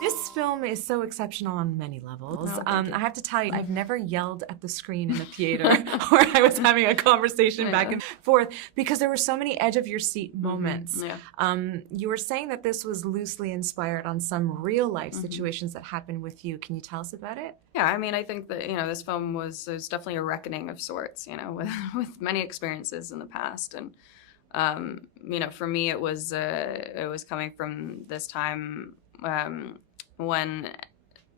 This film is so exceptional on many levels. Oh, I have to tell you, I've never yelled at the screen in a theater where I was having a conversation back and forth because there were so many edge-of-your-seat moments. You were saying that this was loosely inspired on some real-life situations that happened with you. Can you tell us about it? Yeah, I mean, I think that, this film was definitely a reckoning of sorts, with many experiences in the past. And, for me, it was coming from this time when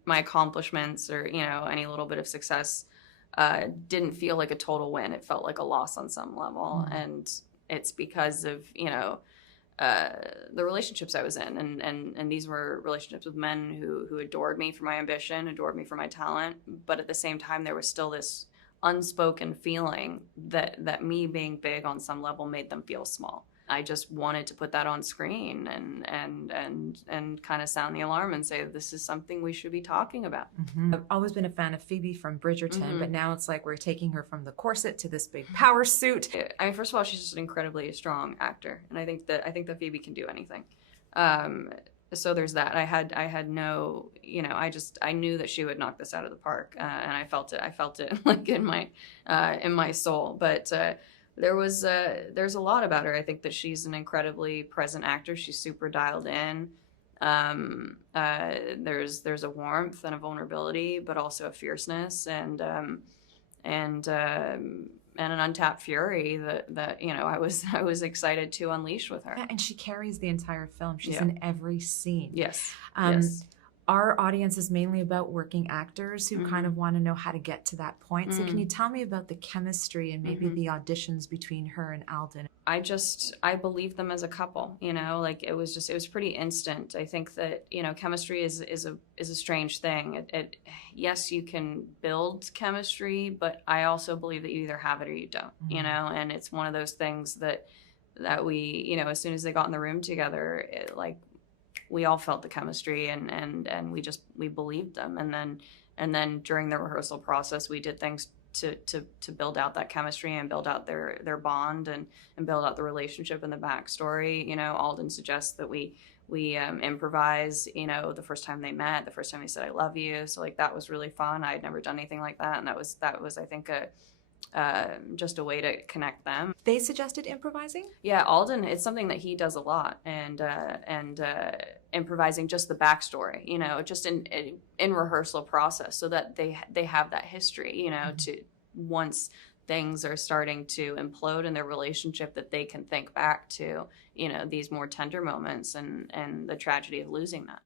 my accomplishments or, any little bit of success didn't feel like a total win. It felt like a loss on some level. And it's because of, the relationships I was in. And these were relationships with men who adored me for my ambition, adored me for my talent. But at the same time, there was still this unspoken feeling that me being big on some level made them feel small. I just wanted to put that on screen and kind of sound the alarm and say, this is something we should be talking about. I've always been a fan of Phoebe from Bridgerton, but now it's like we're taking her from the corset to this big power suit. I mean, first of all, she's just an incredibly strong actor, and I think that Phoebe can do anything. So there's that. I had no, I knew that she would knock this out of the park, and I felt it like in my soul. But there's a lot about her. I think that she's an incredibly present actor. She's super dialed in. There's a warmth and a vulnerability, but also a fierceness and an untapped fury that I was excited to unleash with her. Yeah, and she carries the entire film. She's in every scene. Yes. Yes. Our audience is mainly about working actors who kind of want to know how to get to that point. So can you tell me about the chemistry and maybe the auditions between her and Alden? I believed them as a couple, like it was pretty instant. I think that, chemistry is a strange thing. Yes, you can build chemistry, but I also believe that you either have it or you don't, and it's one of those things that we, as soon as they got in the room together, we all felt the chemistry and we believed them. And then during the rehearsal process, we did things to build out that chemistry and build out their bond and build out the relationship and the backstory. Alden suggests that we improvise, the first time they met, the first time he said, "I love you." So that was really fun. I had never done anything like that. And that was, I think, just a way to connect them. They suggested improvising? Yeah, Alden, it's something that he does a lot, and improvising just the backstory, just in rehearsal process, so that they have that history, to once things are starting to implode in their relationship, that they can think back to, these more tender moments and the tragedy of losing that.